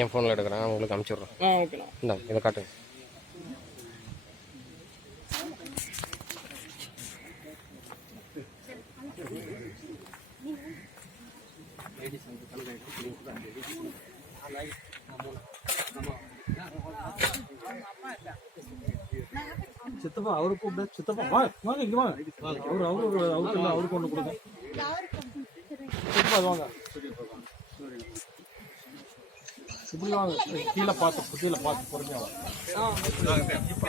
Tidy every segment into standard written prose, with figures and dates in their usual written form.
என் ஃபோனில் எடுக்கிறேன், உங்களுக்கு அனுப்பிச்சி விட்றேன். ஓகேண்ணா. இந்தா இதை காட்டுங்க. சித்தப்பா அவரு கூப்பிட. சித்தப்பா வாங்க இங்க வாங்க. அவருக்கு ஒன்று கொடுங்க. சித்தப்பா வாங்க, இப்படி வாங்க. கீழே பார்த்து பொறுமையா வாங்க.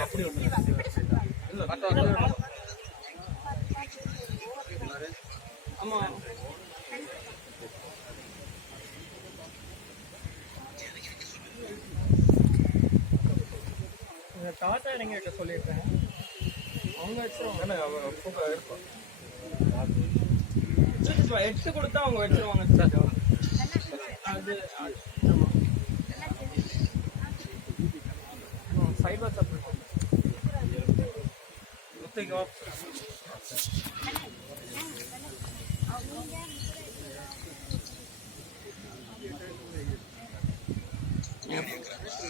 அப்படி ஆமா டாட்டா எங்க சொல்லியிருக்கேன், அவங்க வச்சிருவாங்க. எடுத்து கொடுத்தா அவங்க வச்சிருவாங்க. அது சைட் வாட்ஸ்அப்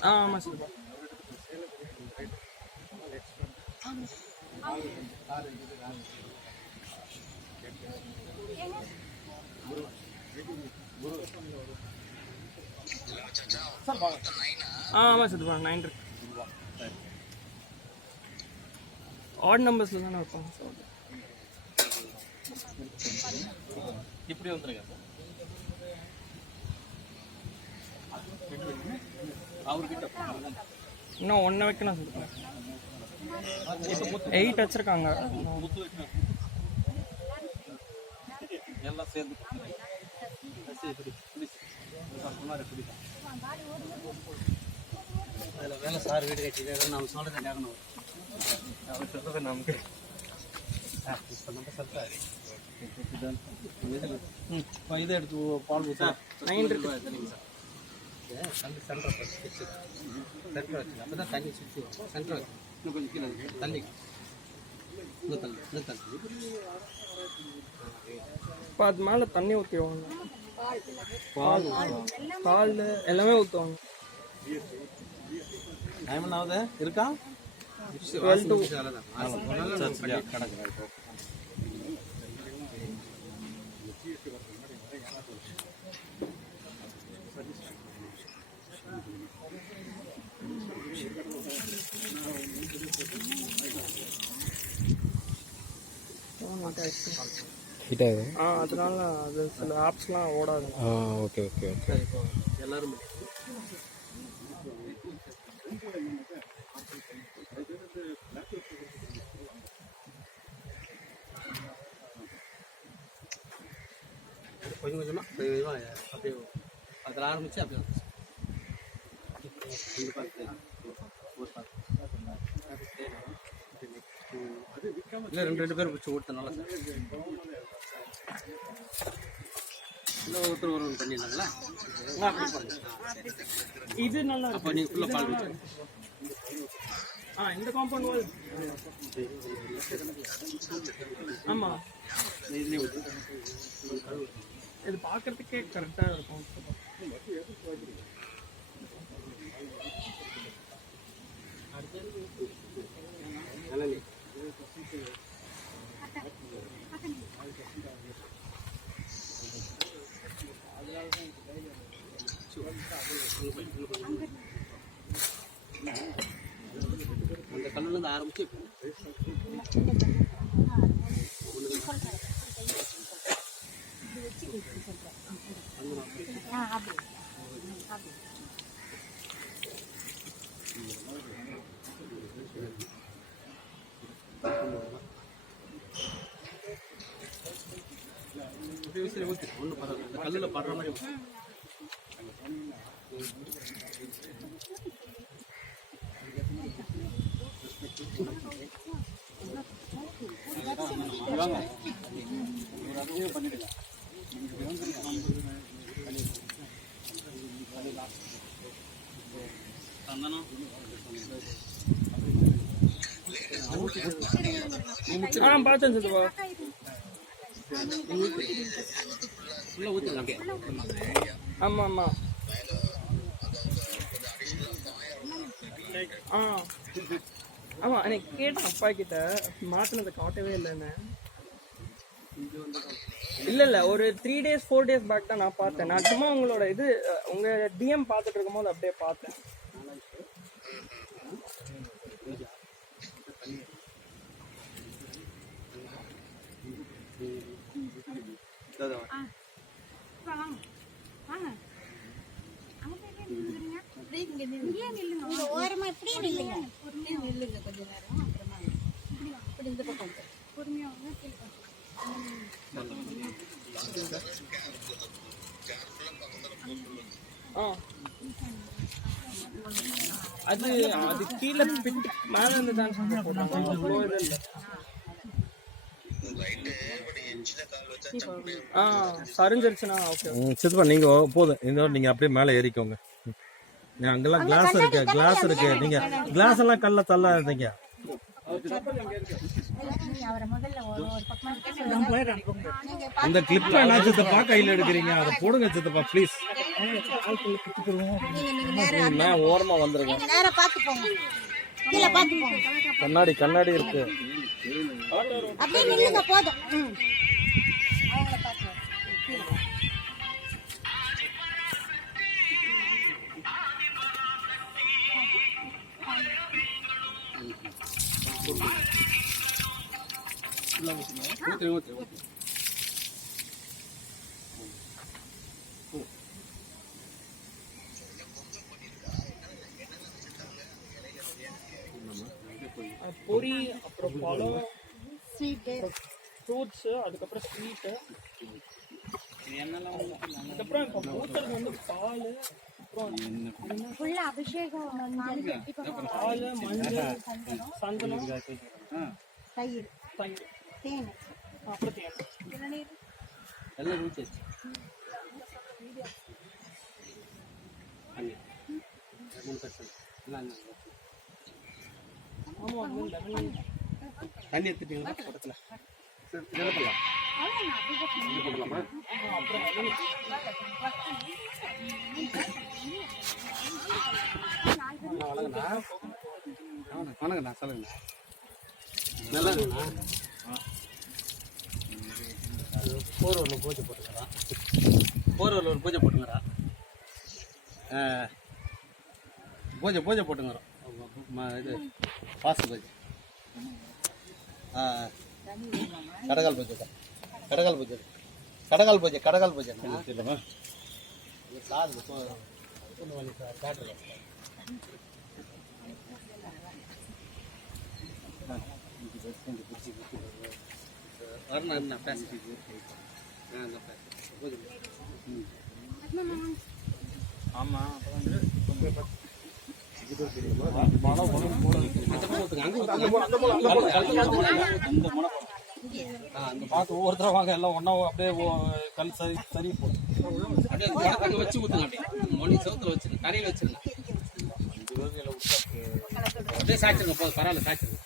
ஆமாம் சார். ஆமாம் சார். 9 இருக்கு. ஆட் நம்பர்ஸில் தானே வைப்பாங்க சார். இப்படி வந்துருங்க சார். அவர்கிட்ட இன்னும் 1 வைக்கணும் சார். 8 வச்சிருக்காங்க. எல்லாம் சேர்ந்து அதில் வேலை சார் வீடு கட்டி நம்ம சொல்கிறத கேட்கணும். அவர் சொல்கிறது நமக்கு இப்போ நம்ம சொல்கிறாரு. இதை எடுத்து பால் ஊற்றா 9 இருக்கு. சரிங்க சார். கல் சென்டர் சென்டர் வச்சு அப்போ தான் தண்ணி சுற்றி வரும். சென்டர் வச்சு இன்னும் கொஞ்சம் கீழே தண்ணி இன்னும் தண்ணி இப்போ அது மேலே தண்ணி ஊற்றிடுவாங்க. பால் எல்லாமே ஊற்றுவாங்க. டைம் என்ன ஆகுது இருக்கா? 12 to அதனால அது சில ஆப்ஸ்லாம் ஓடாது. Okay okay okay. எல்லாரும் கொஞ்சம் கொஞ்சமாக அப்படியே அதில் ஆரம்பிச்சு அப்படியே இல்லை 2 பேர் பிடிச்சி ஓடுத்தனால சார். இல்லை ஒருத்தர் ஒரு பண்ணிடலாங்களா? அப்படி பண்ணுங்க. இது நல்லா அப்போ நீங்கள் ஃபுல்லாக பால் வச்சு இந்த காம்பவுண்ட் வால். ஆமாம், இது பார்க்கறதுக்கே கரெக்டாக இருக்கும். அந்த கல்லுலேருந்து ஆரம்பிச்சு ஒன்றும் பரவாயில்ல. அந்த கல்லில் படுற மாதிரி பண்ணிடலாம். பார்த்தேன் சித்தப்பா. உள்ள ஊற்றிடலாம். ஆமாம் ஆமாம். ஆ ஆமாம் எனக்கு கேட்டேன் அப்பா கிட்ட மாற்றினதை காட்டவே இல்லைன்னு. இல்லை ஒரு 3 days 4 days பேக் தான் நான் பார்த்தேன். நான் சும்மா உங்களோட இது உங்கள் டிஎம் பார்த்துட்டு இருக்கும்போது அப்படியே பார்த்தேன். ஓரமா இப்படியே நில்லுங்க, நில்லுங்க கொஞ்ச நேரம். அப்புறமா இப்படி இந்த பக்கம் பொறுமையா அது அது கீழே பிட்டு மேலே இருந்து தான் போடுறாங்க. சரிஞ்சிருச்சுன்னா ஓகே. சித்தப்பா நீங்க போதும், இந்த நீங்க அப்படியே மேலே ஏறிக்கோங்க. அங்கெல்லாம் கிளாஸ் இருக்கு. நீங்க கிளாஸ் எல்லாம் கல்ல தள்ளாதீங்க. அந்த கிளிப் என்ன சித்தப்பா கையில எடுக்கிறீங்க, அதை போடுங்க சித்தப்பா ப்ளீஸ். ஓரமா வந்துருங்க. கண்ணாடி இருக்கு. அப்படியே நில்லுங்க போதும். பொரி, அப்புறம் பழம், ஃப்ரூட்ஸு, அதுக்கப்புறம் ஸ்வீட்டு, அதுக்கப்புறம் இப்போ பூத்தது வந்து பால், அபிஷேகம், பால், மஞ்சள், சந்தனம், தயிர், தேன், அப்புறம் தேன் எல்லாம் ஊற்றிச்சு. தண்ணி எடுத்துட்டீங்களா பக்கத்துல? வணக்கண்ணா, சொல்லுங்கண்ணா. நல்லா இருக்குண்ணா. போர்வரில் பூஜை போட்டுக்கிறா. போர்வரில் ஒரு பூஜை போட்டுங்கிறா. பூஜை போட்டுங்கிறோம். இது பாசு பூஜை, கடகால் பூஜை தான். கடகால் பூஜை சாது காட்டுறேன். வரணும் என்ன பேசிட்டு பூஜை. ஆமாம், ஒவ்வொருத்தர வாங்க, எல்லாம் ஒன்னா அப்படியே கல் சரி போடும். அப்படியே வச்சு ஊத்துங்க. அப்படியே மொழி சவுத்துல வச்சிருங்க, தரையில வச்சிருங்க. அப்படியே சாய்ச்சிருங்க போதும். பரவாயில்ல, சாய்ச்சிருங்க.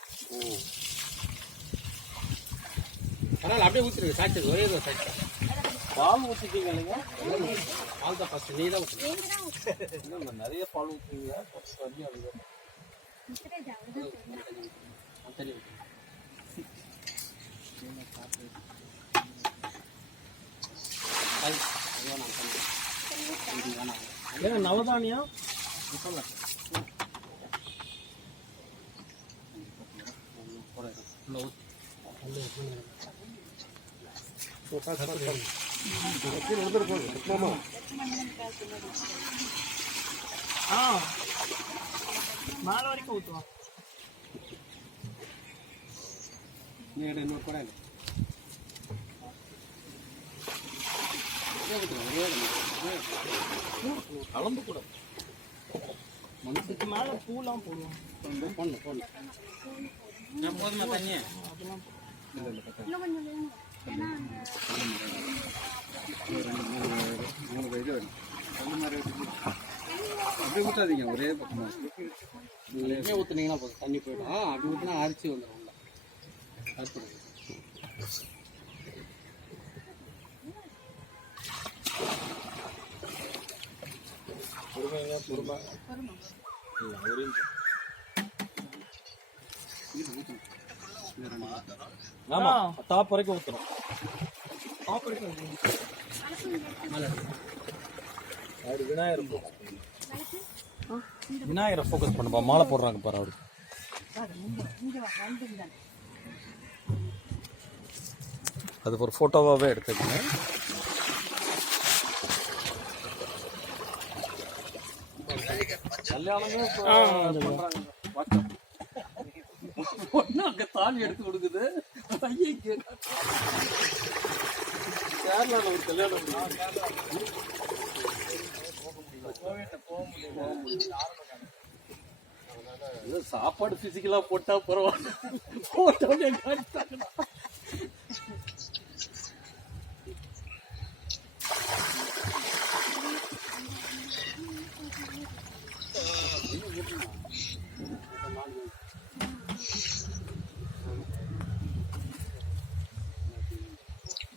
பரவாயில்ல, அப்படியே ஊற்றிருங்க. சாய்ச்சிருங்க, ஒரே ஒரு சாய்ச்சிருங்க. பால் ஊற்றிட்டீங்க இல்லைங்க? பால் தான் ஃபர்ஸ்ட். நீ தான் ஊற்றுங்க. நிறைய பால் ஊற்றுவீங்க. நவதானியம் மேலே வரைக்கும் ஊற்றுவான். இன்னொரு கூட கலந்து கூட மனசுக்கு மேலே பூலாம் போடுவான். போடணும். போதுமா தண்ணி? அப்படி ஊற்றாதீங்க, ஒரே பக்கமா ஊற்றுனீங்கன்னா போதும், தண்ணி போயிடும். அப்படி ஊற்றினா அரிசி வந்துடும். அறுத்துடுங்க. பொறுமை ஆமா டாப் வரைக்கும் ஊற்றணும். அப்படி விநாயகரை ஃபோக்கஸ் பண்ணுப்பா. மாலை போடுறாங்க பாரு அவரு. அது ஒரு ஃபோட்டோவாகவே எடுத்துக்கங்க. கல்யாணமே பொண்ணு அங்க தாலி எடுத்து கொடுக்குது. கேரளால ஒரு கல்யாணம் சாப்பாடு பிசிக்கலா போட்டா பரவாயில்ல. போட்டோன்னே காட்டிட்டாங்க.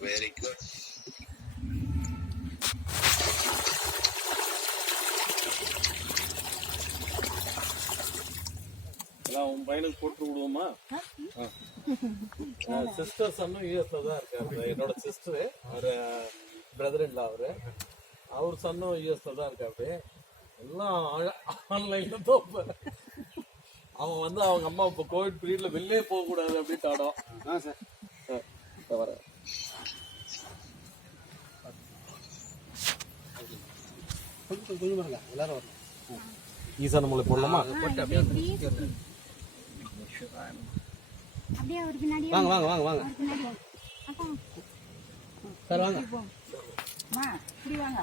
Very good. உன் பையனுக்கு போட்டு விடுவோமா? சிஸ்டர் சன்னும் யூஎஸ்ல தான் இருக்காரு. என்னோட சிஸ்டரு, அவரு பிரதர் இல்ல, அவர் சன்னும் யூஎஸ்ல தான் இருக்காரு. எல்லாம் ஆன்லைன்ல தான். அவன் வந்து அவங்க அம்மா இப்போ கோவிட் பீரியட்ல வெளிலே போக கூடாது அப்படின்னு ஆடும். சார் வர கொஞ்சம் பாருங்க, எல்லாரும் வரணும். ஈசான மூலை போடலாமா? அப்படியே ஒரு பின்னாடி வாங்க வாங்க வாங்க வாங்க பின்னாடி அப்பா சார் வாங்க. மா இப்படி வாங்க.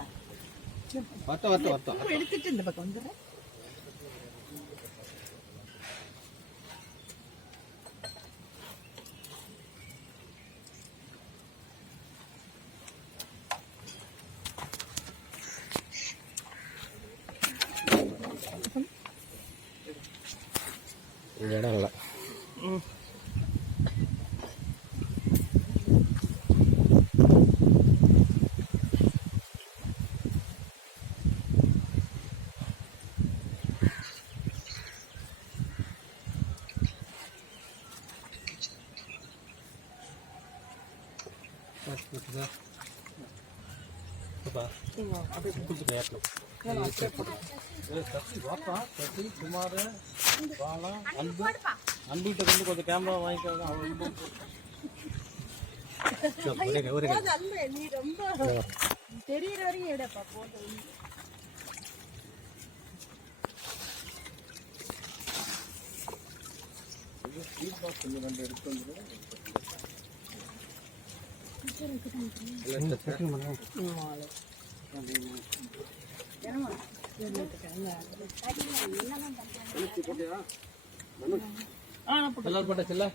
வரட்டும் வரட்டும் வரட்டும். எடுத்துட்டு இந்த பக்கம் வந்துடுறேன். இடம் இல்லை. கொஞ்சம் கேட்கணும். சுமார் அன்பிட்ட வந்து கொஞ்சம் கேமரா வாங்கிக்கோங்க. நீ ரொம்ப தெரியற வரைக்கும் எடுப்பா போட்டோ. கொஞ்சம் ரெண்டு எடுத்து வந்துடும். எல்லாரும் போட்டாச்சுல்ல?